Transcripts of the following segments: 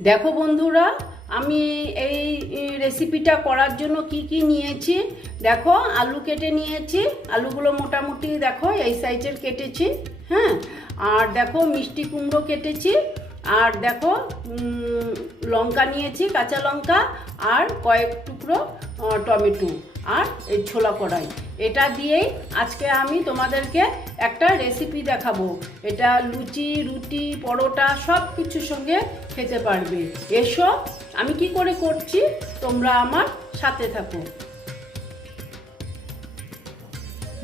দেখো বন্ধুরা, আমি এই রেসিপিটা করার জন্য কি কি নিয়েছি? দেখো, আলু কেটে নিয়েছি। আলুগুলো মোটামুটি দেখো, এই সাইজের কেটেছি হ্যাঁ? আর দেখো, মিষ্টি কুমড়ো কেটেছি। আর দেখো লঙ্কা নিয়েছি, কাঁচা লঙ্কা আর কয়েক টুকরো টমেটো আর এই ছোলা কড়াই। এটা দিয়েই আজকে আমি তোমাদেরকে একটা রেসিপি দেখাবো। এটা লুচি, রুটি, পরোটা সব কিছুর সঙ্গে খেতে পারবে। এসো, আমি কি করে করছি? তোমরা আমার সাথে থাকো।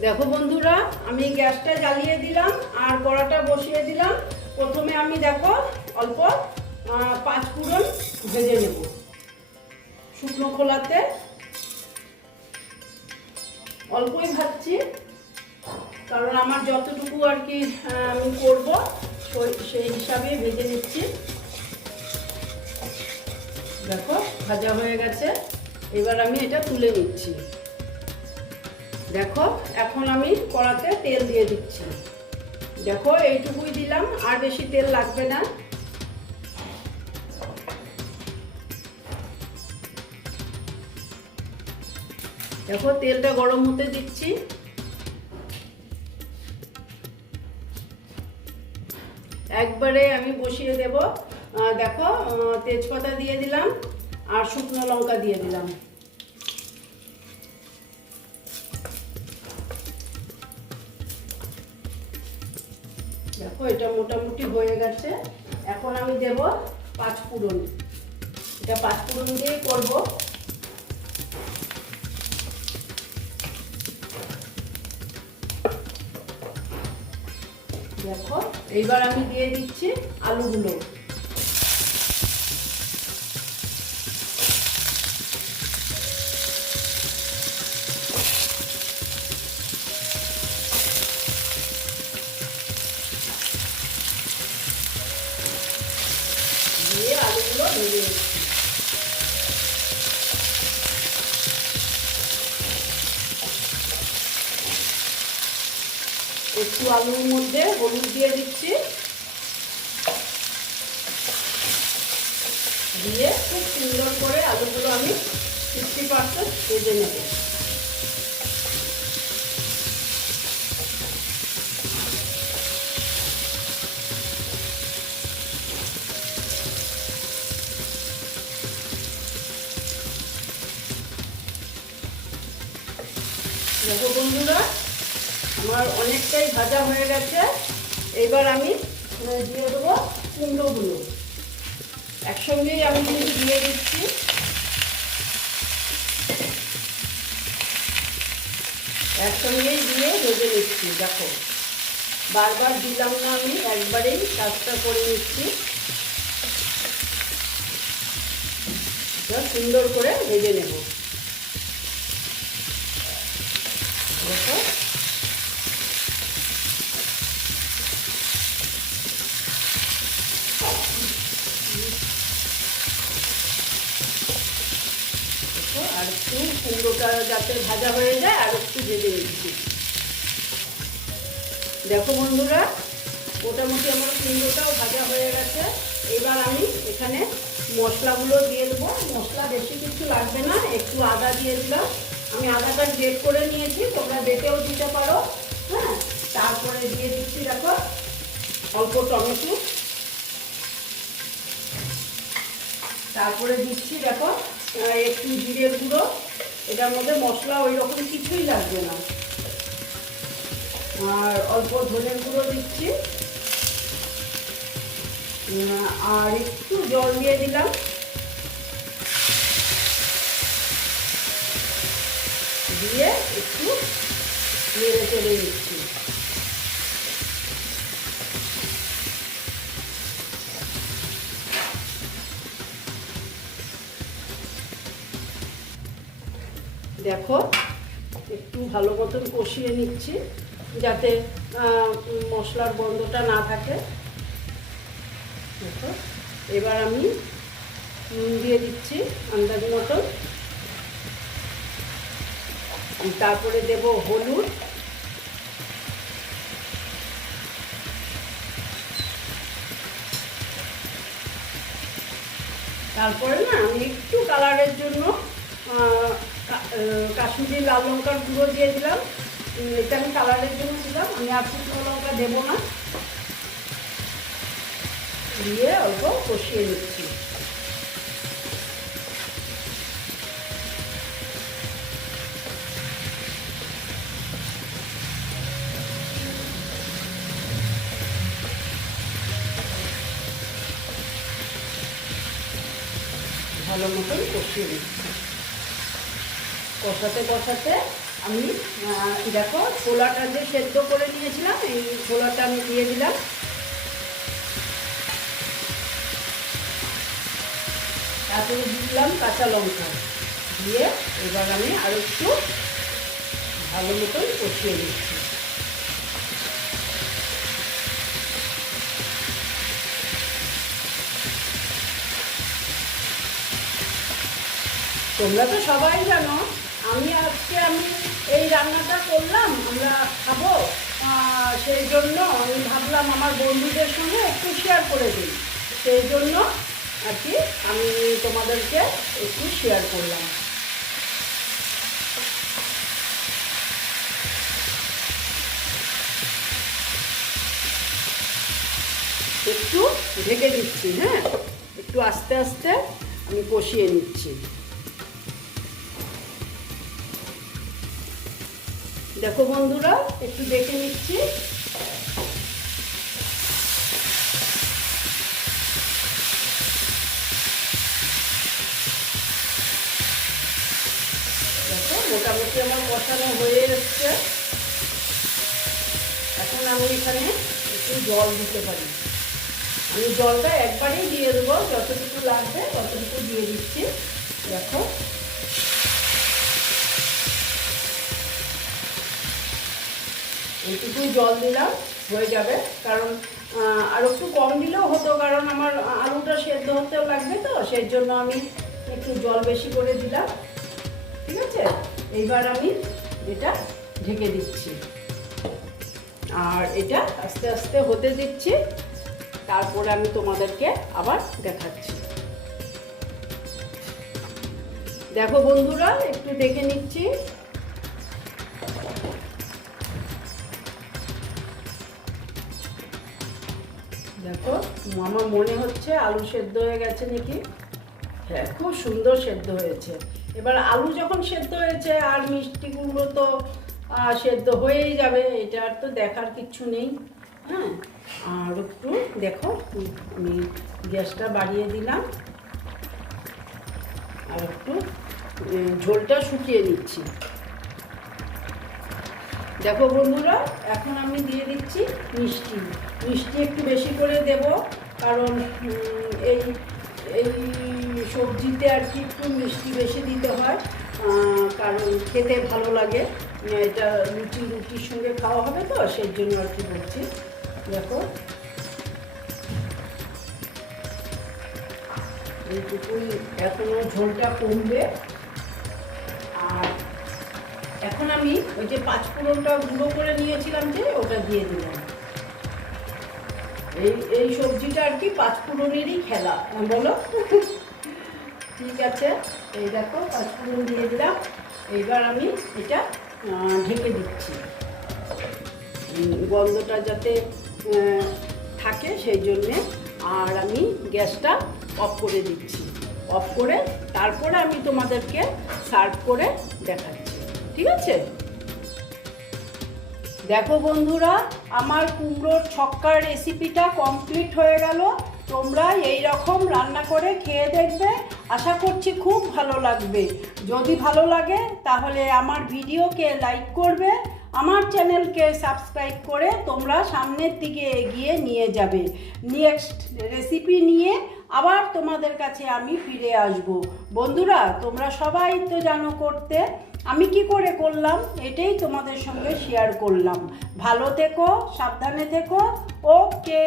দেখো বন্ধুরা, আমি গ্যাসটা জ্বালিয়ে দিলাম আর কড়াটা বসিয়ে দিলাম। প্রথমে আমি দেখো অল্প পাঁচ ফোড়ন ভেজে নেব। শুকনো খোলাতে অল্পই ভাজছি, কারণ আমার যতটুকু আর কি আমি করব সেই হিসাবে ভেজে নিচ্ছি। দেখো, ভাজা হয়ে গেছে। এবার আমি এটা তুলে নিচ্ছি। দেখো, এখন আমি কড়াতে তেল দিয়ে দিচ্ছি। দেখো, এইটুকুই দিলাম, আর বেশি তেল লাগবে না। দেখো, তেলটা গরম হতে দিচ্ছি। একবারে আমি বসিয়ে দেব। দেখো তেজপাতা দিয়ে দিলাম আর শুকনো লঙ্কা দিয়ে দিলাম। দেখো, এটা মোটামুটি হয়ে গেছে। এখন আমি দেব পাঁচ ফোড়ন। এটা পাঁচ ফোড়ন দিয়েই করব। দেখো এইবার আমি দিয়ে দিচ্ছি আলুগুলো। আলুর মধ্যে হলুদ দিয়ে দিচ্ছি। দিয়ে খুব সুন্দর করে আলুগুলো আমি ফিফটি পার্সেন্ট ভেজে নেব। দেখো বন্ধুরা আমার অনেকটাই ভাজা হয়ে গেছে। এবার আমি দিয়ে দেবো কুমড়োগুলো। একসঙ্গেই আমি কিন্তু দিয়ে দিচ্ছি। একসঙ্গেই দিয়ে ভেজে নিচ্ছি দেখো। বারবার দিলাম না আমি একবারেই কাজটা করে নিচ্ছি। সুন্দর করে ভেজে নেব। দেখো দেখো, আর একটু কুমড়োটা যাতে ভাজা হয়ে যায়, আর একটু ভেজে নিচ্ছি দেখো বন্ধুরা, মোটামুটি আমার কুমড়োটাও ভাজা হয়ে গেছে। এবার আমি এখানে মশলাগুলো দিয়ে দেবো। মশলা বেশি কিছু লাগবে না, একটু আদা দিয়ে দিলাম। আমি আদাটা গ্রেট করে নিয়েছি, তোমরা বেটেও দিতে পারো। হ্যাঁ তারপরে দিয়ে দিচ্ছি, দেখো, অল্প টমেটো। তারপরে দিচ্ছি, দেখো একটু জিরের গুঁড়ো। এটার মধ্যে মশলা ওই রকম কিছুই লাগবে না। আর অল্প ধনের গুঁড়ো দিচ্ছি। আর একটু জল দিয়ে দিলাম। দিয়ে একটু নেড়ে চেড়ে নিচ্ছি। দেখো, একটু ভালো মতন কষিয়ে নিচ্ছি যাতে মশলার গন্ধটা না থাকে। দেখো, এবার আমি নুন দিয়ে দিচ্ছি আন্দাজ মতন। তারপরে দেব হলুদ। তারপরে না, আমি একটু কালারের জন্য কাশ্মীরি লাল লঙ্কার গুঁড়ো দিয়ে দিলাম। এটা আমি কালারের জন্য দিলাম। আমি আর শুকনো লঙ্কা দেবো না। দিয়ে অল্প কষিয়ে নিচ্ছি। ভালো মতন কষিয়ে দিচ্ছি কষাতে কষাতে আমি দেখো ছোলাটা যে সেদ্ধ করে নিয়েছিলাম, এই ছোলাটা আমি দিয়ে দিলাম। তারপরে দিলাম কাঁচা লঙ্কা। দিয়ে এবার আমি আর একটু ভালো মতন কষিয়ে দিচ্ছি তোমরা তো সবাই জানো আমি আজকে আমি এই রান্নাটা করলাম, আমরা খাব। সেই জন্য আমি ভাবলাম আমার বন্ধুদের সঙ্গে একটু শেয়ার করে দিই। সেই জন্য আর কি আমি তোমাদেরকে একটু শেয়ার করলাম। একটু ঢেকে দিচ্ছি হ্যাঁ? একটু আস্তে আস্তে আমি কষিয়ে নিচ্ছি। দেখো বন্ধুরা, একটু দেখে নিচ্ছি। দেখো, মোটামুটি আমার কষানো হয়ে এসছে। এখন আমি এখানে একটু জল দিতে পারি। আমি জলটা একবারেই দিয়ে দেবো, যতটুকু লাগবে ততটুকু দিয়ে দিচ্ছি। দেখো। এইটুকুই জল দিলাম, হয়ে যাবে। কারণ আর একটু কম দিলেও হতো, কারণ আমার আলুটা সেদ্ধ হতেও লাগবে তো, সেই জন্য আমি একটু জল বেশি করে দিলাম। ঠিক আছে? এইবার আমি এটা ঢেকে দিচ্ছি। আর এটা আস্তে আস্তে হতে দিচ্ছি। তারপরে আমি তোমাদেরকে আবার দেখাচ্ছি। দেখো বন্ধুরা, একটু দেখে নিচ্ছি। দেখো আমার মনে হচ্ছে আলু সেদ্ধ হয়ে গেছে নাকি? হ্যাঁ খুব সুন্দর সেদ্ধ হয়েছে। এবার আলু যখন সেদ্ধ হয়েছে আর মিষ্টিগুলো তো সেদ্ধ হয়েই যাবে, এটা আর তো দেখার কিচ্ছু নেই। হ্যাঁ আর একটু দেখো, আমি গ্যাসটা বাড়িয়ে দিলাম। আর একটু ঝোলটা শুকিয়ে নিচ্ছি। দেখো বন্ধুরা, এখন আমি দিয়ে দিচ্ছি মিষ্টি। মিষ্টি একটু বেশি করে দেব, কারণ এই এই সবজিতে আর কি একটু মিষ্টি বেশি দিতে হয় কারণ খেতে ভালো লাগে। এটা রুটি রুটির সঙ্গে খাওয়া হবে তো, সেই জন্য আর কি বলছি। দেখো। এইটুকুই এখনও ঝোলটা কমবে। আর এখন আমি ওই যে পাঁচ ফোড়নটা গুঁড়ো করে নিয়েছিলাম যে, ওটা দিয়ে দিলাম। এই এই সবজিটা আর কি পাঁচ ফোড়নেরই খেলা বলো? ঠিক আছে, এই দেখো পাঁচ ফোড়ন দিয়ে দিলাম। এইবার আমি এটা ঢেকে দিচ্ছি। গন্ধটা যাতে থাকে সেই জন্যে। আর আমি গ্যাসটা অফ করে দিচ্ছি। অফ করে তারপরে আমি তোমাদেরকে সার্ভ করে দেখাচ্ছি। ঠিক আছে? দেখো বন্ধুরা, আমার কুমড়োর ছক্কার রেসিপিটা কমপ্লিট হয়ে গেল। তোমরা এই রকম রান্না করে খেয়ে দেখবে। আশা করছি খুব ভালো লাগবে। যদি ভালো লাগে, তাহলে আমার ভিডিওকে লাইক করবে, আমার চ্যানেলকে সাবস্ক্রাইব করে তোমরা সামনের দিকে এগিয়ে নিয়ে যাবে। নেক্সট রেসিপি নিয়ে আবার তোমাদের কাছে আমি ফিরে আসব। বন্ধুরা, তোমরা সবাই তো জানো করতে আমি কি করে করলাম? এটাই তোমাদের সঙ্গে শেয়ার করলাম। ভালো থেকো সাবধানে থেকো। ওকে